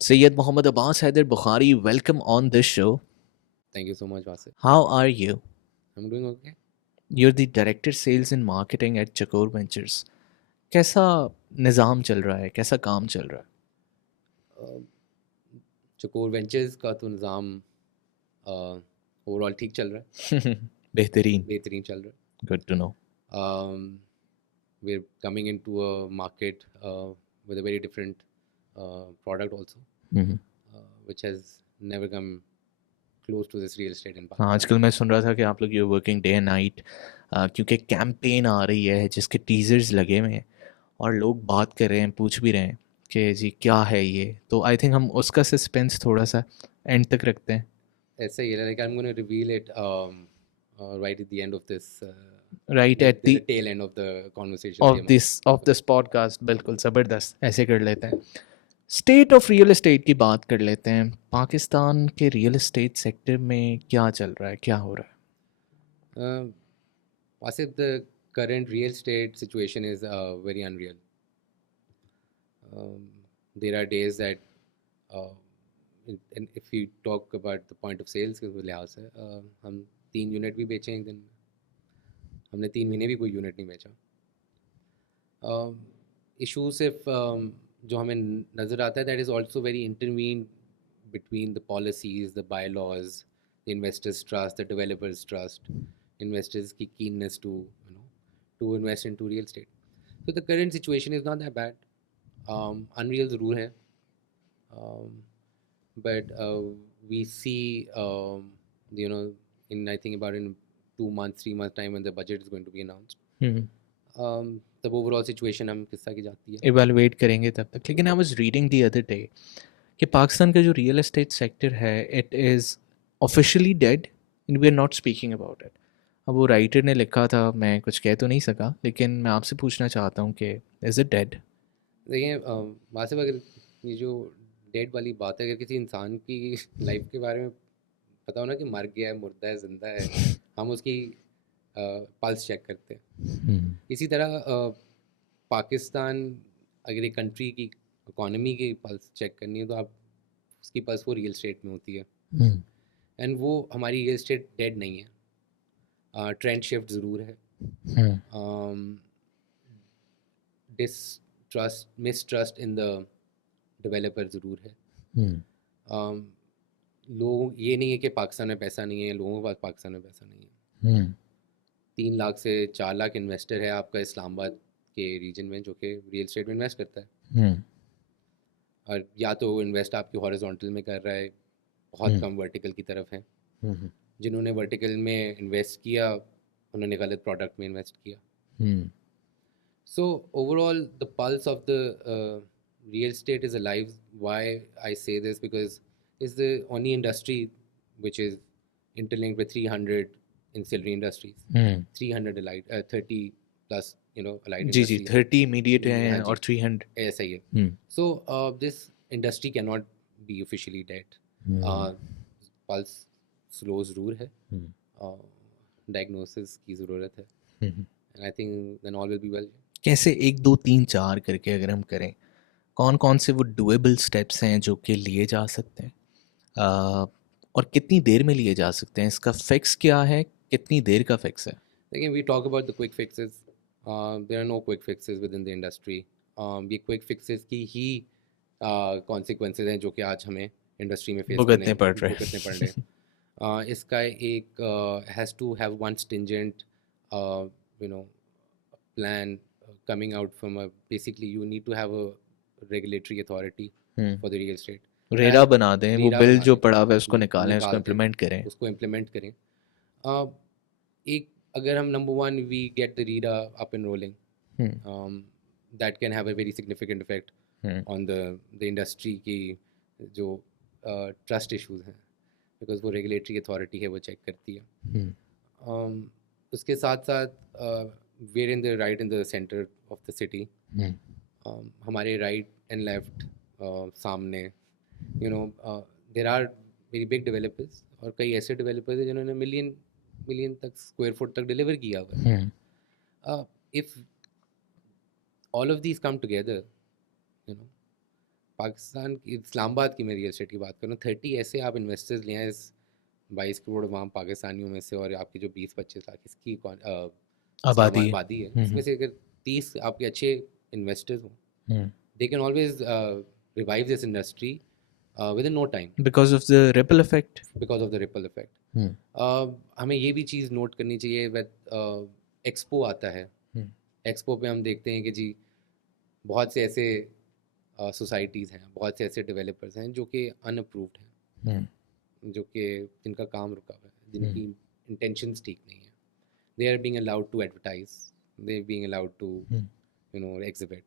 Syed Muhammad Abbas Haider Bukhari, welcome on this show. Thank you so much, Vasit. How are you? I'm doing okay. You're the Director Sales and Marketing at Chakor Ventures. कैसा निज़ाम चल रहा है, कैसा काम चल रहा चकोर ventures का तो निज़ाम ओवरऑल ठीक चल रहा है, है? बेहतरीन. बेहतरीन चल रहा Good to know. है. We're coming into a market with a very different product also, hmm. which has never come close to this real estate in हाँ, Pakistan. आजकल मैं सुन रहा था कि आप लोग you working day and night क्योंकि कैंपेन आ रही है जिसके टीजर्स लगे हुए हैं और लोग बात कर रहे हैं, पूछ भी रहे हैं कि जी क्या है ये. तो आई थिंक हम उसका सस्पेंस थोड़ा सा एंड तक रखते हैं. ऐसा ही है, like I'm going to reveal it right at the end of this, right at the the tail end of the conversation. Of this podcast. बिल्कुल ज़बरदस्त, ऐसे कर लेते हैं. स्टेट ऑफ रियल एस्टेट की बात कर लेते हैं. पाकिस्तान के रियल एस्टेट सेक्टर में क्या चल रहा है, क्या हो रहा है? Vasit, the current real estate situation is very unreal. There are days that, uh, and if you talk about the point of sales के लिहाज से, हम 3 यूनिट भी बेचे एक दिन में. हमने 3 महीने भी कोई यूनिट नहीं बेचा. इशू सिर्फ जो हमें नज़र आता है, that is also very intervene between the policies, the bylaws, the investors' trust, the developers' trust, investors' की keenness to to invest into real estate. So the current situation is not that bad. Unreal ज़रूर है, but we see in I think about in 2 months 3 months time when the budget is going to be announced. तब overall situation हम किस तरह की जाती है. Evaluate करेंगे तब तक. लेकिन I was reading the other day कि पाकिस्तान का जो रियल एस्टेट सेक्टर है it is officially dead and we are not speaking about it. अब वो राइटर ने लिखा था, मैं कुछ कह तो नहीं सका, लेकिन मैं आपसे पूछना चाहता हूँ कि इज़ इट डेड? देखिए, वहाँ से अगर ये जो डेट वाली बात है, अगर किसी इंसान की लाइफ के बारे में पता हो ना कि मर गया है, मुर्दा है, जिंदा है, हम उसकी पल्स चेक करते हैं. इसी तरह पाकिस्तान, अगर एक कंट्री की इकोनॉमी की पल्स चेक करनी है तो आप उसकी पल्स वो रियल स्टेट में होती है. एंड वो हमारी रियल स्टेट डेड नहीं है. ट्रेंड शिफ्ट ज़रूर है. डिसट्रस्ट, मिसट्रस्ट इन द डेवलपर ज़रूर है. लोग, ये नहीं है कि पाकिस्तान में पैसा नहीं है, लोगों के पास पाकिस्तान में पैसा नहीं है. 3 लाख से 4 लाख इन्वेस्टर है आपका इस्लामाबाद के रीजन में जो कि रियल स्टेट में इन्वेस्ट करता है. और या तो इन्वेस्ट आपकी हॉरिजॉन्टल में कर रहा है, बहुत कम वर्टिकल की तरफ है. जिन्होंने वर्टिकल में इन्वेस्ट किया उन्होंने गलत प्रोडक्ट में इन्वेस्ट किया. So overall, the pulse of the real estate is alive. Why I say this? Because it's the only industry which is interlinked with 300 ancillary industries, 300 allied, 30 plus, allied ji ji, industries. 30 immediate हाँ हैं जी, और 300. ऐसा ही है. So this industry cannot be officially dead. Pulse slow ज़रूर है. Diagnosis की ज़रूरत है. And I think then all will be well. कैसे 1 2 3 4 करके अगर हम करें, कौन कौन से वो डुएबल स्टेप्स हैं जो कि लिए जा सकते हैं, और कितनी देर में लिए जा सकते हैं? इसका फिक्स क्या है, कितनी देर का फिक्स है? Again, we talk about the quick fixes. There are no quick fixes within the industry. ये quick fixes की ही consequences हैं जो कि आज हमें इंडस्ट्री में फेस भुगतने पड़ रहे हैं. इसका एक has to have one stringent plan coming out from a, basically you need to have a regulatory authority for the real estate. RERA बना दें, वो बिल जो पड़ा हुआ है उसको वो निकालें, उसको निकाल दें, इम्प्लीमेंट करें. उसको इम्प्लीमेंट करें. एक अगर हम number 1 we get the RERA up and rolling, that can have a very significant effect on the industry की जो ट्रस्ट इश्यूज हैं, बिकॉज वो रेगुलेटरी अथॉरिटी है, वो चेक करती है. उसके साथ साथ we're in the right in the center of the city. हमारे right and left सामने there are very big developers और कई ऐसे developers हैं जिन्होंने मिलियन तक स्क्वायर फुट तक डिलीवर किया हुआ है. If all of these come together, Pakistan की इस्लामाबाद की मैं रियल एस्टेट की बात करूँ 30 ऐसे आप इन्वेस्टर्स ले आए इस 22 करोड़ वहाँ पाकिस्तानियों में से और आपकी जो 20-25 लाख इसकी आबादी है। आबादी है इसमें से अगर 30 आपके अच्छे इन्वेस्टर्स हों they can always revive this industry within no time because of the ripple effect. Because of the ripple effect. हमें ये भी चीज़ नोट करनी चाहिए वह एक्सपो आता है एक्सपो पे हम देखते हैं कि जी बहुत से ऐसे सोसाइटीज़ हैं बहुत से ऐसे डेवलपर्स हैं जो कि अनअप्रूव्ड हैं जो कि जिनका काम रुका हुआ है जिनकी इंटेंशंस ठीक नहीं है they are being allowed to advertise they are being allowed to exhibit.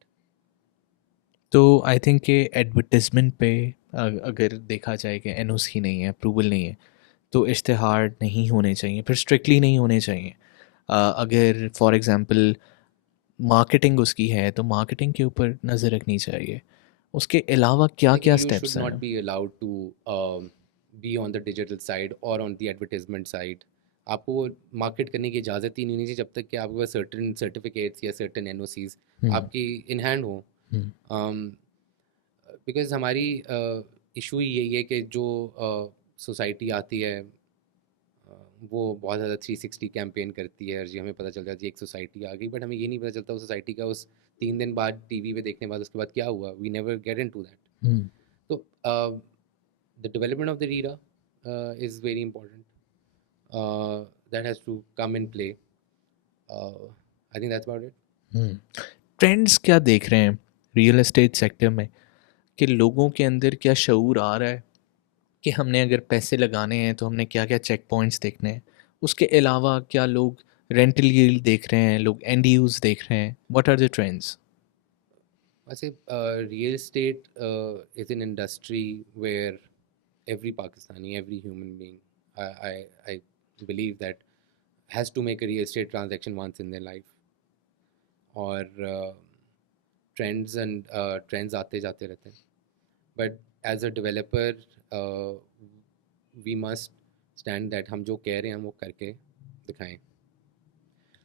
तो आई थिंक कि एडवर्टिजमेंट पे अगर देखा जाए कि एनओसी नहीं है, अप्रूवल नहीं है, तो इश्तिहार नहीं होने चाहिए, फिर स्ट्रिक्टली नहीं होने चाहिए। अगर फॉर एग्ज़ाम्पल मार्केटिंग उसकी है तो मार्केटिंग के ऊपर नज़र रखनी चाहिए। उसके अलावा क्या क्या You should स्टेप्स not हैं? be allowed to be on the digital side or on the advertisement side. आपको मार्केट करने की इजाज़त ही नहीं होनी चाहिए जब तक कि आपके पास सर्टेन सर्टिफिकेट्स या सर्टेन एनओसीज आपकी इन हैंड हो। बिकॉज हमारी इशू ही यही है कि जो सोसाइटी आती है वो बहुत ज़्यादा 360 कैंपेन करती है और जी हमें पता चल जाता है एक सोसाइटी आ गई बट हमें ये नहीं पता चलता उस सोसाइटी का उस 3 दिन बाद टीवी पे देखने के बाद उसके बाद क्या हुआ we never get into that. तो the development of the RERA is very important that has to come in play. I think that's about it. Trends क्या देख रहे हैं रियल एस्टेट सेक्टर में कि लोगों के अंदर क्या शऊर आ रहा है कि हमने अगर पैसे लगाने हैं तो हमने क्या क्या चेक पॉइंट्स देखने हैं? उसके अलावा क्या लोग रेंटल यील्ड देख रहे हैं, लोग एंड यूज़ देख रहे हैं? What are the trends? वैसे real estate is an industry where every Pakistani, every human being, I believe that has to make a real estate transaction once in their life. और trends आते जाते रहते हैं but as a developer we must stand that हम जो कह रहे हैं हम वो करके दिखाएं।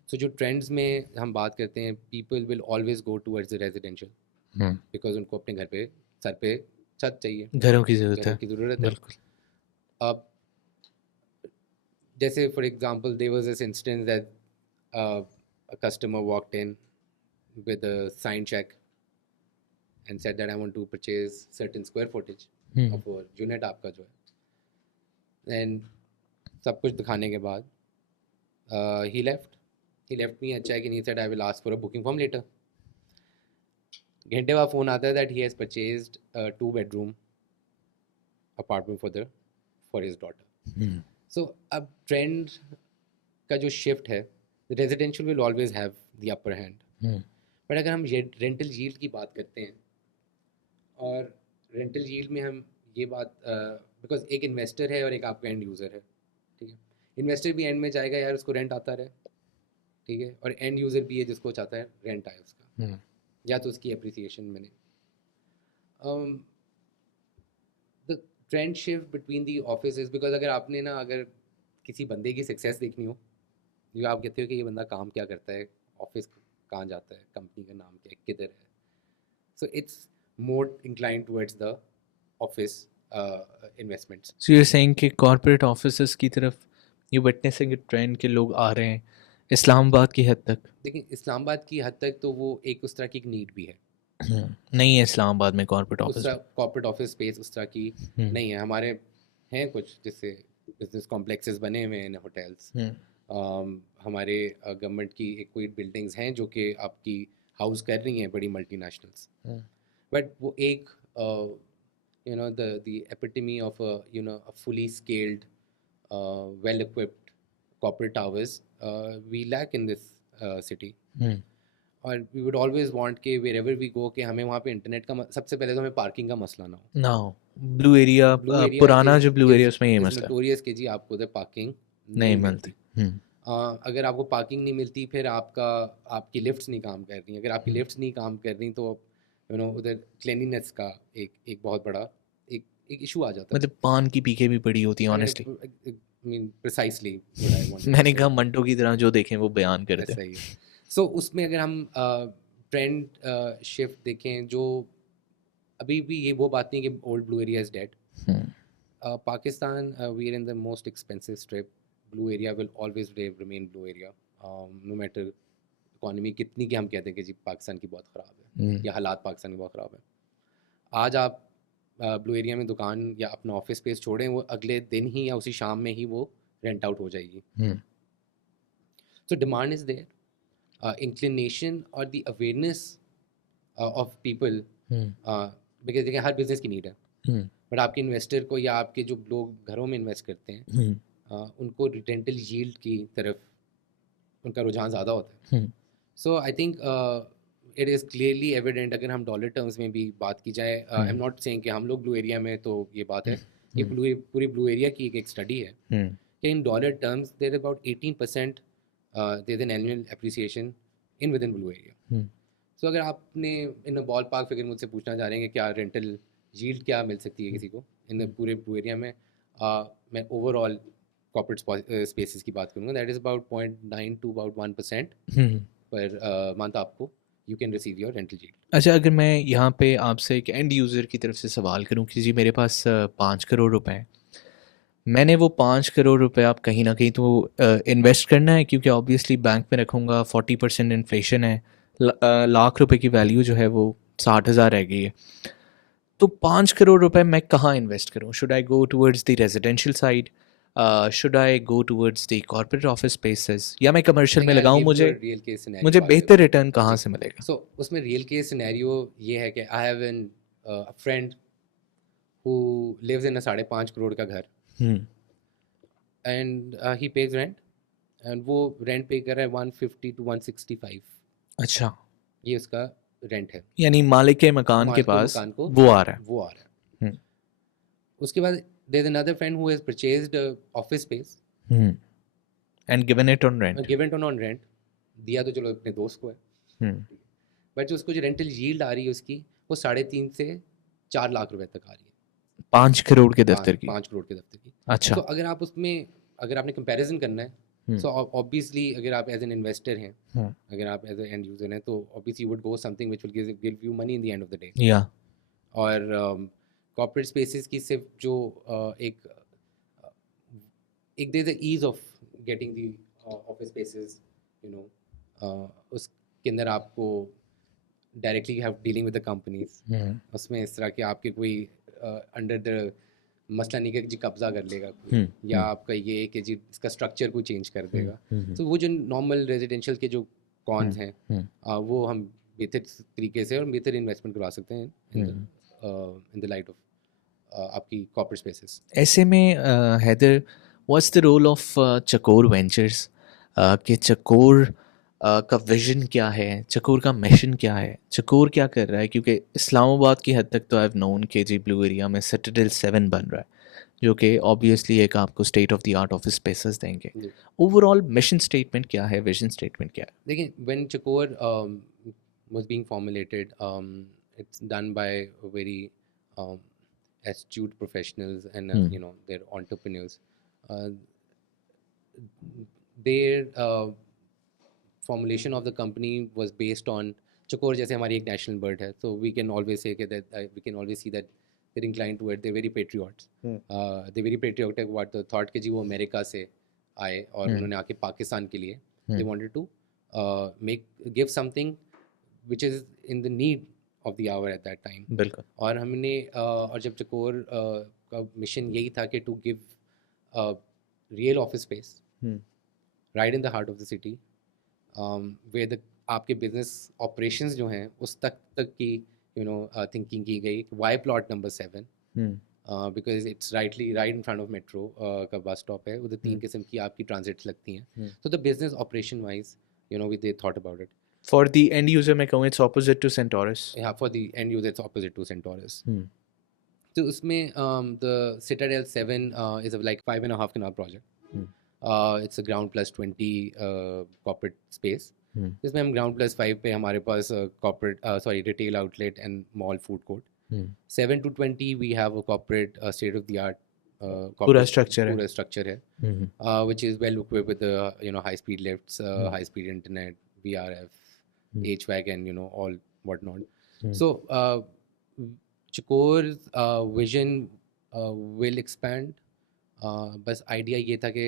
सो जो ट्रेंड्स में हम बात करते हैं people will always go towards the residential because उनको अपने घर पे सर पे छत चाहिए घरों की ज़रूरत घरों है। की ज़रूरत है। बिल्कुल। अब जैसे for example there was this instance that a customer walked in with a sign check and said that I want to purchase certain square footage of a unit आपका जो है and सब कुछ दिखाने के बाद he left me अच्छा है कि नहीं said I will ask for a booking form later। घंटे बाद फ़ोन आता है that he has purchased a 2-bedroom apartment for his daughter। So अब ट्रेंड का जो शिफ्ट है residential will always have the upper hand but अगर हम रेंटल यील्ड की बात करते हैं और रेंटल यील्ड में हम ये बात बिकॉज एक इन्वेस्टर है और एक आपका एंड यूज़र है ठीक है। इन्वेस्टर भी एंड में चाहेगा यार उसको रेंट आता रहे ठीक है और एंड यूज़र भी है जिसको चाहता है रेंट आए उसका या तो उसकी अप्रिसिएशन बने। The trend shift between the office because अगर आपने ना अगर किसी बंदे की सक्सेस देखनी हो जो आप कहते हो कि ये बंदा काम क्या करता है ऑफिस कहाँ जाता है कंपनी का नाम क्या है किधर है so it's more incline towards the office investments. So you are saying कि कॉर्पोरेट ऑफिसेस की तरफ यू विटनेसिंग अ ट्रेंड के लोग आ रहे हैं इस्लामाबाद की हद तक? देखिए इस्लामाबाद की हद तक तो वो एक उस तरह की एक नीड भी है नहीं है इस्लामाबाद में कॉर्पोरेट उस ऑफिस। तरह कॉर्पोरेट ऑफिस स्पेस उस तरह की नहीं है। हमारे हैं कुछ जिससे बिजनेस कॉम्प्लेक्सेस बने हुए हैं होटल्स हमारे गवर्नमेंट की एक कोई बिल्डिंग्स हैं जो कि आपकी हाउस कर रही हैं बड़ी मल्टीनेशनल्स बट वो एक you know the epitome of you know a fully scaled well equipped corporate towers we lack in this city और वी वुड ऑलवेज वांट के वेर एवर वी गो कि हमें वहाँ पे इंटरनेट का सबसे पहले तो हमें पार्किंग का मसला ना हो। ब्लू एरिया पुराना जो ब्लू एरिया उसमें ये मसला नोटोरियस के जी आपको उधर पार्किंग नहीं मिलती। अगर आपको पार्किंग नहीं मिलती फिर आपकी लिफ्ट्स नहीं काम कर रही। अगर आपकी लिफ्ट्स नहीं काम कर रही तो यू नो उधर क्लीनिनेस का एक बहुत बड़ा एक इशू आ जाता है। मतलब पान की पीके भी बड़ी होती है ऑनेस्टली। I mean precisely मैंने कहा मंटो की तरह जो देखें वो बयान करते हैं। सही है। सो उसमें अगर हम ट्रेंड शिफ्ट देखें जो अभी भी ये वो बात नहीं कि old blue area is dead. Pakistan, we are in the most expensive strip. Blue area will always remain blue area. No matter economy कितनी की हम कहते हैं कि जी पाकिस्तान की बहुत ख़राब है या हालात पाकिस्तान की बहुत ख़राब है. आज आप ब्लू एरिया में दुकान या अपना ऑफिस स्पेस छोड़ें, वो अगले दिन ही या उसी शाम में ही वो रेंट आउट हो जाएगी. So demand is there, inclination और the awareness of people, because देखिए हर बिजनेस की नीड है. बट आपके इन्वेस्टर को या आपके जो लोग घरों में इन्वेस्ट करते हैं, उनको रेंटल यील्ड की तरफ उनका रुझान ज़्यादा होता है. So I think it is clearly evident. अगर हम डॉलर टर्म्स में भी बात की जाए, आई एम नॉट सेइंग कि हम लोग ब्लू एरिया में तो ये बात है, ये पूरी ब्लू एरिया की एक स्टडी है कि in dollar terms there about 18% there an annual appreciation in within blue area. So अगर आपने इन बॉल पार्क फिगर मुझसे पूछना चाह रहे हैं कि क्या रेंटल यील्ड क्या मिल सकती है किसी को इन पूरे ब्लू एरिया में, मैं ओवरऑल कॉर्पोरेट स्पेसेस की बात करूँगा, that is about 0.9 to about 1% पर मंथ आपको you can receive your rental yield. अच्छा, अगर मैं यहाँ पे आपसे एक एंड यूज़र की तरफ से सवाल करूँ कि जी मेरे पास 5 करोड़ रुपए हैं, मैंने वो 5 करोड़ रुपए आप कहीं ना कहीं तो इन्वेस्ट करना है, क्योंकि ऑब्वियसली बैंक में रखूँगा 40% इन्फ्लेशन है, लाख रुपए की वैल्यू जो है वो 60,000 रह गई है. तो 5 करोड़ रुपए मैं कहाँ इन्वेस्ट करूँ? Should I go towards the residential side, should I go towards the corporate office spaces, या मैं कमर्शियल में लगाऊं? मुझे बेहतर रिटर्न कहाँ से मिलेगा? सो उसमें रियल केस सिनेरियो ये है कि I have an friend who lives in a 5.5 crore का घर and he pays rent, and वो रेंट पे कर रहा है 150 to 165. अच्छा, ये उसका रेंट है, यानी मालिक के मकान के पास मकान को वो आ रहा है. उसके बाद there is another friend who has purchased office space and given it on rent. दिया तो चलो अपने दोस्त को है, बट जो उसको जो रेंटल यील्ड आ रही है उसकी वो 3.5 से 4 लाख रुपए तक आ रही है 5 करोड़ के दफ्तर की. 5 करोड़ के दफ्तर की. अच्छा, तो अगर आप उसमें अगर आपने कंपैरिजन करना है, सो ऑब्वियसली अगर आप एज एन इन्वेस्टर हैं, अगर आप एज एन एंड यूजर हैं, तो obviously you would go something which will give you money in the end of the day. या और कॉर्पोरेट स्पेसेस की सिर्फ जो एक there is ease of getting the office spaces, you know, उसके अंदर आपको directly have dealing with the companies. उसमें इस तरह के आपके कोई अंडर द मसला नहीं कि जी कब्जा कर लेगा कोई, या आपका ये कि जी इसका स्ट्रक्चर को चेंज कर देगा. तो वो जो नॉर्मल रेजिडेंशियल के जो कॉन्स हैं, वो हम बेहतर तरीके से और बेहतर इन्वेस्टमेंट करवा सकते हैं इन द लाइट ऑफ आपकी कॉर्पोरेट स्पेसेस. ऐसे में Haider, what's the role of Chakor ventures? कि चकोर का विजन क्या है, चकोर का मिशन क्या है, चकोर क्या कर रहा है? क्योंकि इस्लामाबाद की हद तक तो आई हैव नोन के जी ब्लू एरिया में सिटाडेल 7 बन रहा है, जो कि ऑब्वियसली एक आपको state of the art office spaces देंगे. ओवरऑल मिशन स्टेटमेंट क्या है, विजन स्टेटमेंट क्या है? देखिए, व्हेन चकोर was being formulated, it's done by very astute professionals and you know, they're entrepreneurs. Their formulation of the company was based on चकोर जैसे हमारी एक नेशनल बर्ड है, तो we can always say that we can always see that they're inclined toward, they very patriots. They very patriotic what the thought के जी वो America से आए और उन्होंने आके पाकिस्तान के लिए they wanted to make give something which is in the need of the hour at that time. बिल्कुल. और हमने और जब चकोर का मिशन यही था कि to give real office space right in the heart of the city, where the आपके बिजनेस ऑपरेशंस जो हैं उस तक की यू नो थिंकिंग की गई. Why plot number 7, because it's right in front of metro का बस स्टॉप है, उधर 3 किस्म की आपकी ट्रांजिट्स लगती हैं. तो the business operation wise you know we they thought about it. For the end user मैं कहूँ it's opposite to Centaurus. Yeah, for the end user it's opposite to Centaurus. तो उसमें the Citadel 7 is a like 5.5 canal project. It's a ground plus 20 corporate space. जिसमें हम ground plus 5 पे हमारे पास corporate retail outlet and mall food court. 7 to 20 we have a corporate state of the art पूरा structure है, which is well equipped with the you know high speed lifts, high speed internet, VRF, HVAC and you know all whatnot. So Chakor's vision will expand. बस idea ये था कि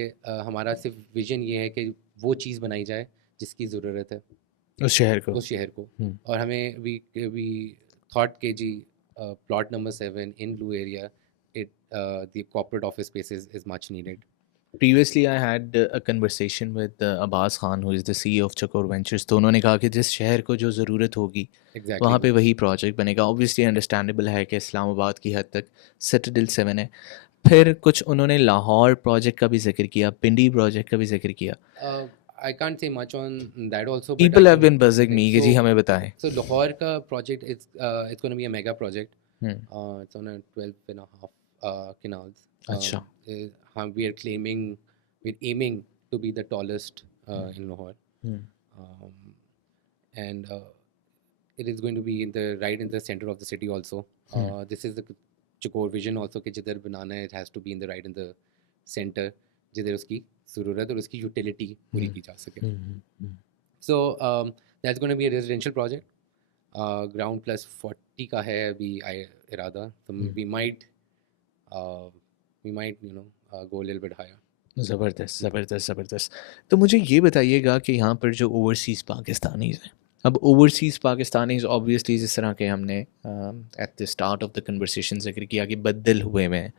हमारा सिर्फ vision ये है कि वो चीज़ बनाई जाए जिसकी ज़रूरत है उस शहर को। उस शहर को। और हमें वी थॉट के जी plot number 7 in blue area, it the corporate office space is much needed. Previously, I had a conversation with Abbas Khan, who is the CEO of Chakor Ventures. तो उन्होंने कहा कि जिस शहर को जो ज़रूरत होगी एग्जैक्टली वहाँ पे वही प्रोजेक्ट बनेगा. ऑब्वियसली अंडरस्टैंडेबल है कि इस्लामाबाद की हद तक सिटाडेल 7 है. फिर कुछ उन्होंने लाहौर प्रोजेक्ट का भी जिक्र किया, पिंडी प्रोजेक्ट का भी जिक्र किया. I can't say much on that also, but people have been bugging me कि जी हमें बताएं. सो लाहौर का project it's gonna be a mega project. Hmm. It's on a 12 and a half canals. अच्छा. We are claiming, we're aiming to be the tallest in Lahore. Um, and it is going to be right in the center of the city also. This is the Chakor vision also कि जिधर बनाना है, it has to be in the center, जिधर उसकी ज़रूरत और उसकी utility पूरी की जा सके. So that's going to be a residential project. Ground plus 40 का है अभी इरादा. So we might go a little bit higher. ज़बरदस्त ज़बरदस्त ज़बरदस्त. तो मुझे ये बताइएगा कि यहाँ पर जो ओवरसीज़ पाकिस्तानीज़ हैं, अब ओवरसीज़ पाकिस्तानीज़ ऑब्वियसली जिस तरह के हमने at the start of the conversation जिक्र किया कि बदल हुए में हैं.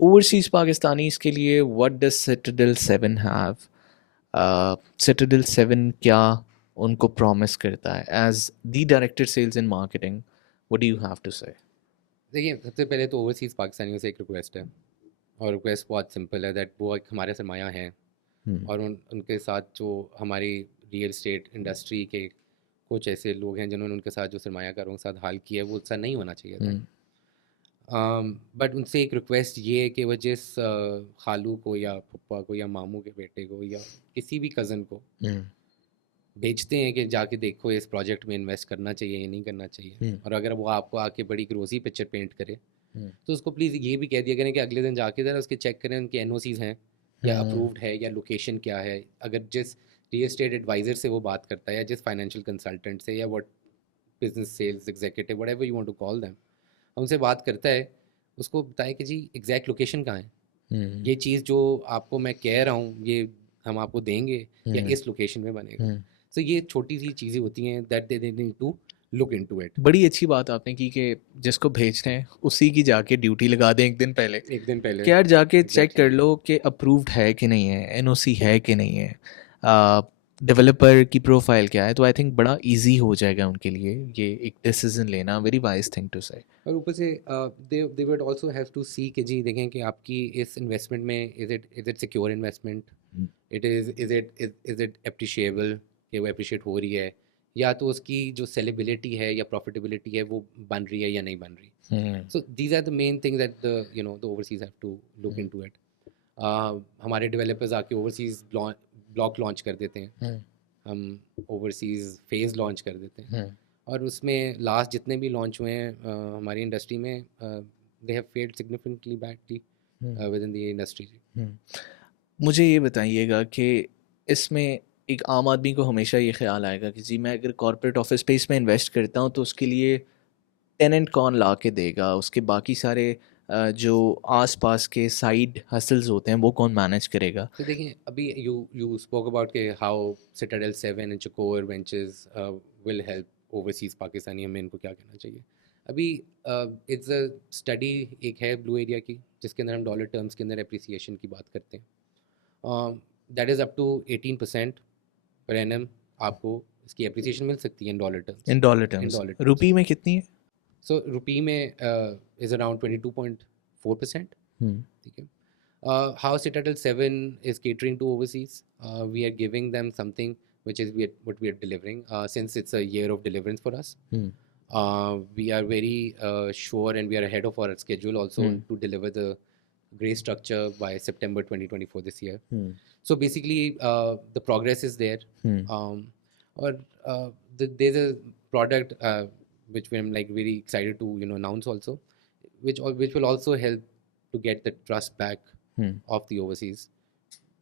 ओवरसीज़ पाकिस्तानीज़ के लिए व्हाट डज सिटाडेल 7 हैव? सिटाडेल 7 क्या उनको प्रॉमिस करता है as the director sales and marketing? What do you have to say? देखिए, सबसे पहले तो ओवरसीज़ पाकिस्तानियों से एक रिक्वेस्ट है, और रिक्वेस्ट बहुत सिंपल है, दैट वो एक हमारे सरमाया हैं. और उनके साथ जो हमारी रियल स्टेट इंडस्ट्री के कुछ ऐसे लोग हैं जिन्होंने उनके साथ जो सरमायाकारों के साथ हाल किया है वो ऐसा नहीं होना चाहिए था. बट उनसे एक रिक्वेस्ट ये है कि वो जिस खालू को या पप्पा को या मामू के बेटे को या किसी भी कज़न को बेचते हैं कि जाके देखो इस प्रोजेक्ट में इन्वेस्ट करना चाहिए या नहीं करना चाहिए, और अगर वो आपको आके बड़ी ग्रोसी पिक्चर पेंट करे तो उसको प्लीज़ ये भी कह दिया करें कि अगले दिन जाके ज़रा उसके चेक करें उनके एनओसीज़ हैं या अप्रूव्ड है या लोकेशन क्या है. अगर जिस रियल एस्टेट एडवाइज़र से वो बात करता है या जिस फाइनेंशियल कंसल्टेंट से या what business sales executive whatever you want to call them, उनसे बात करता है, उसको बताए कि जी एग्जैक्ट लोकेशन कहाँ है, ये चीज़ जो आपको मैं कह रहा हूँ ये हम आपको देंगे या इस लोकेशन में बनेगा. सो ये छोटी सी चीज़ें होती हैं that they need to look into it. बड़ी अच्छी बात आपने की कि जिसको भेज रहे हैं उसी की जाके ड्यूटी लगा दें एक दिन पहले कि यार जाके चेक कर लो कि अप्रूव्ड है कि नहीं है, एनओसी है कि नहीं है, डेवलपर की प्रोफाइल क्या है. तो आई थिंक बड़ा इजी हो जाएगा उनके लिए ये एक डिसीजन लेना. वेरी वाइज थिंग टू से. और ऊपर से they would also have to see कि जी देखें कि आपकी इस इन्वेस्टमेंट में is it secure investment, is it appreciable कि वो अप्रिशिएट हो रही है, या तो उसकी जो सेलेबिलिटी है या प्रॉफिटेबिलिटी है वो बन रही है या नहीं बन रही. So these are the main things that the overseas have to look into it. हमारे डेवलपर्स आके ओवरसीज ब्लॉक लॉन्च कर देते हैं, हम ओवरसीज फेज़ लॉन्च कर देते हैं, और उसमें लास्ट जितने भी लॉन्च हुए हैं हमारी इंडस्ट्री में they have failed significantly badly with in the industry. मुझे ये बताइएगा कि इसमें एक आम आदमी को हमेशा ये ख्याल आएगा कि जी मैं अगर कॉर्पोरेट ऑफिस स्पेस में इन्वेस्ट करता हूँ तो उसके लिए टेनेंट कौन ला के देगा, उसके बाकी सारे जो आसपास के साइड हसल्स होते हैं वो कौन मैनेज करेगा. तो देखिए, अभी यू स्पोक अबाउट के हाउ सिटाडेल 7 एंड चकोर ventures will help overseas Pakistani, हमें इनको क्या कहना चाहिए. अभी इट्स अ स्टडी एक है ब्लू एरिया की जिसके अंदर हम डॉलर टर्म्स के अंदर एप्रिसिएशन की बात करते हैं. That is up to 18% per annum आपको इसकी एप्रिसिएशन मिल सकती है in dollar terms. In dollar terms rupee में कितनी है? सो रुपी में इज़ अराउंड 22.4%. ठीक है. How Citadel 7 is catering to overseas, we are giving them something which is what we are delivering, since it's a year of deliverance for us. We are very sure and we are ahead of our schedule also to deliver the grey structure by September 2024 this year. So basically the progress is there. Or there's a product which I'm like very excited to announce also, which will also help to get the trust back of the overseas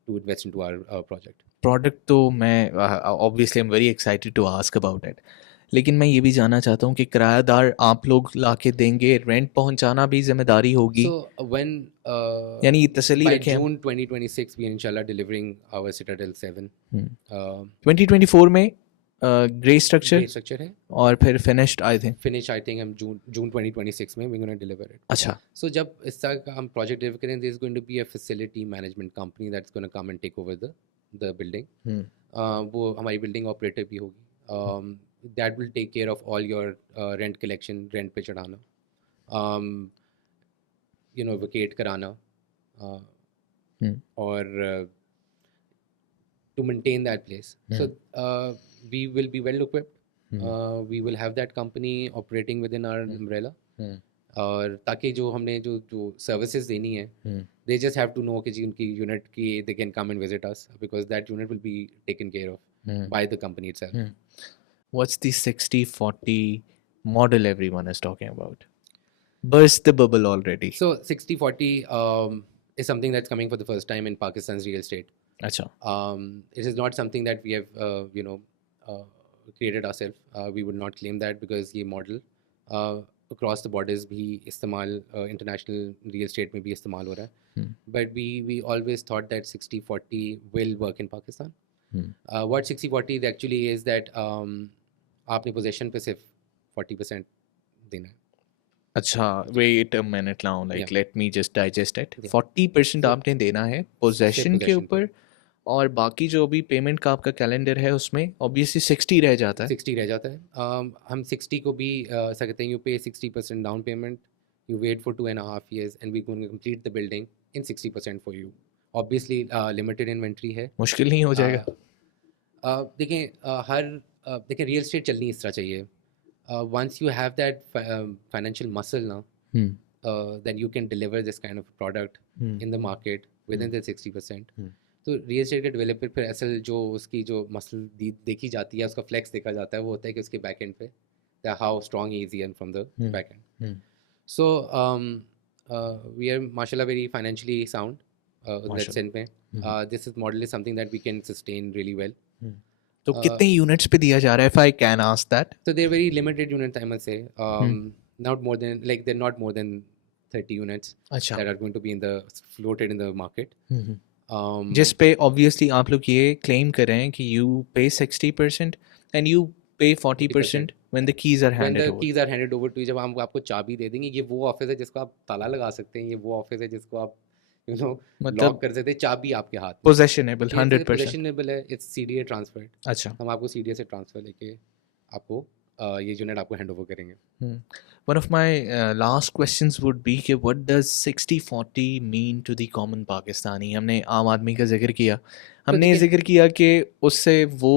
to invest into our project. Product तो मैं obviously I'm very excited to ask about it. लेकिन मैं ये भी जानना चाहता हूँ कि किरायादार आप लोग लाके देंगे, रेंट पहुंचाना भी जिम्मेदारी होगी, So when यानी तसल्ली by रखें हम। June 2026 we are inshallah delivering our Citadel 7 2024 में ग्रे स्ट्रक्चर grey structure है, और फिर finished I think. finish I think हम June 2026 में we're going to deliver it. अच्छा So जब इस तरह का हम project deliver करें, there is going to be a facility management company that's going to come and take over the building. वो हमारी building operator भी होगी, that will take care of all your rent collection, rent पे चढ़ाना, vacate कराना, और to maintain that place. So we will be well equipped. We will have that company operating within our umbrella. और ताकि जो हमने जो services देनी है, they just have to know कि जी उनकी unit की they can come and visit us because that unit will be taken care of by the company itself. What's the 60-40 model everyone is talking about? Burst the bubble already. So 60-40 is something that's coming for the first time in Pakistan's real estate. अच्छा It is not something that we have created ourselves. We would not claim that because ये model across the borders भी इस्तेमाल international real estate में भी इस्तेमाल हो रहा है. But we always thought that 60-40 will work in Pakistan. What 60-40 actually is that आपने possession पे सिर्फ 40% देना है. अच्छा wait a minute now like Yeah. Let me just digest it. Yeah. 40% So- आपने देना है पोजेशन के possession ऊपर, और बाकी जो भी पेमेंट का आपका कैलेंडर है उसमें ऑब्वियसली 60 रह जाता है। 60 रह जाता है. हम 60 को भी ऐसा कहते हैं, you pay 60% down payment, you wait for 2.5 years and we going to complete the building in 60% for you. Obviously limited inventory है. मुश्किल नहीं हो जाएगा? देखें रियल एस्टेट चलनी इस तरह चाहिए. Once you have that financial muscle ना, then you can deliver this kind of product in the market within the 60%. तो रियल एस्टेट के डेवलपर फिर असल जो उसकी जो मसल देखी जाती है, उसका फ्लेक्स देखा जाता है, वो होता है कि उसके बैक एंड पे how strong he is he from the back end. So we are माशाल्लाह very financially sound that sense में. This is model is something that we can sustain really well. तो कितने यूनिट्स पे दिया जा रहा है, if I can ask that? So they're very limited units, I must say. Not more than, like, they're not more than 30 units अच्छा that are going to be floated in the market. जिस पे obviously आप लोग ये claim कर रहे हैं कि you pay 60% and you pay 40% when the keys are When handed the over. keys are handed over to you, जब हम आपको चाबी दे देंगे, ये वो ऑफिस है जिसको आप ताला लगा सकते हैं, ये वो ऑफिस है जिसको आप मतलब लॉक कर सकते हैं, चाबी आपके हाथ में. पोजेशनेबल 100%। पोजेशनेबल है, इट्स सीडीए ट्रांसफर्ड. अच्छा हम आपको सीडीए से ट्रांसफर लेके आपको ये यूनिट आपको हैंड ओवर करेंगे. One of my last questions would be कि what does 60-40 mean to the common Pakistani? हमने आम आदमी का जिक्र किया, हमने ये देखिए- जिक्र किया कि उससे वो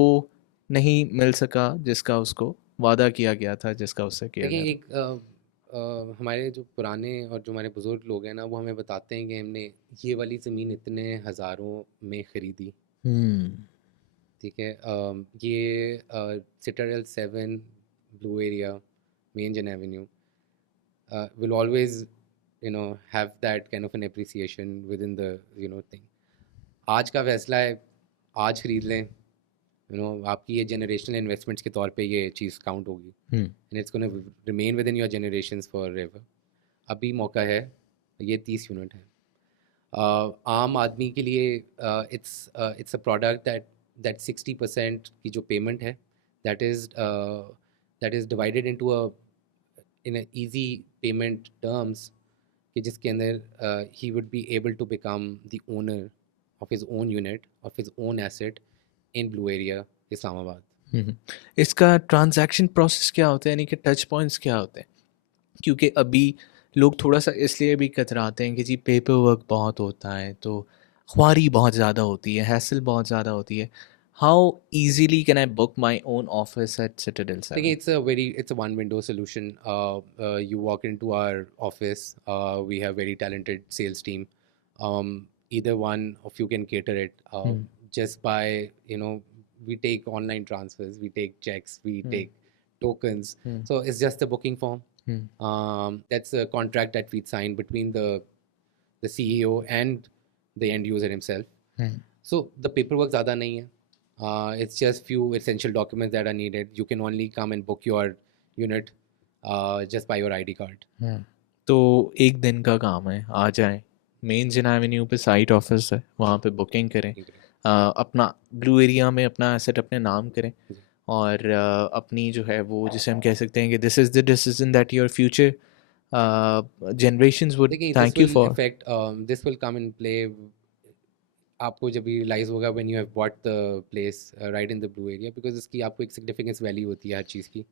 नहीं मिल सका जिसका उसको वादा किया गया था, जिसका उससे किया देखिए गया एक हमारे जो पुराने और जो हमारे बुजुर्ग लोग हैं ना, वो हमें बताते हैं कि हमने ये वाली ज़मीन इतने हज़ारों में ख़रीदी. था। ठीक है. ये सिटाडेल 7 ब्लू एरिया मेन जन Avenue will always have that kind of an appreciation within the thing. आज का फैसला है, आज ख़रीद लें, आपकी ये जनरेशनल इन्वेस्टमेंट्स के तौर पे ये चीज़ काउंट होगी and it's gonna remain with in your generations for ever. अभी मौका है, ये 30 यूनिट है. आम आदमी के लिए इट्स अ प्रोडक्ट दैट 60% की जो पेमेंट है that is divided into in easy payment terms, कि जिसके अंदर he would be able to become the owner of his own unit, of his own asset in blue area Islamabad. इसका transaction process क्या होता है, यानी कि टच पॉइंट्स क्या होते हैं? क्योंकि अभी लोग थोड़ा सा इसलिए भी कतराते हैं कि जी पेपर वर्क बहुत होता है, तो ख्वारी बहुत ज़्यादा होती है, हैसल बहुत ज़्यादा होती है. How easily can I book my own office at Citadel 7? Again, it's a one window solution. You walk into our office. We have very talented sales team. Either one of you can cater it. Just by we take online transfers, we take checks, we take tokens. So it's just a booking form. That's a contract that we sign between the CEO and the end user himself. So the paperwork ज़्यादा नहीं है. It's just few essential documents that are needed. You can only come and book your unit just by your ID card. तो एक दिन का काम है, आ जाएं मेन जिन एवेन्यू पे साइट ऑफिस है, वहाँ पे बुकिंग करें, अपना ब्लू एरिया में अपना एसेट अपने नाम करें, और अपनी जो है वो जिसे हम कह सकते हैं कि this is the decision that your future generations would thank you for. This will come in play आपको जब रियलाइज होगा when you have bought the place right in the blue area, because इसकी आपको एक सिग्निफिकेंस वैल्यू होती है हर चीज़ की।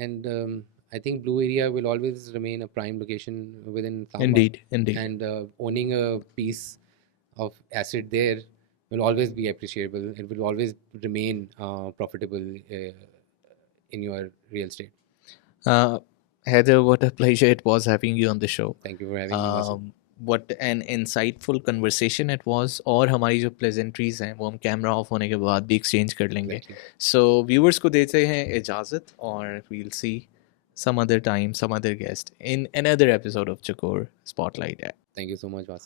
And I think Blue Area will always remain a prime location within Samba. Indeed. And owning a piece of asset there will always be appreciable. It will always remain profitable in your real estate. Heather, what a pleasure it was having you on the show. Thank you for having me. What an insightful conversation it was. और हमारी जो pleasantries हैं वो हम camera off होने के बाद भी एक्सचेंज कर लेंगे। So viewers को देते हैं इजाज़त, और we'll see some other time, some other guest in another episode of Chakor Spotlight. Thank you so much, Vasit.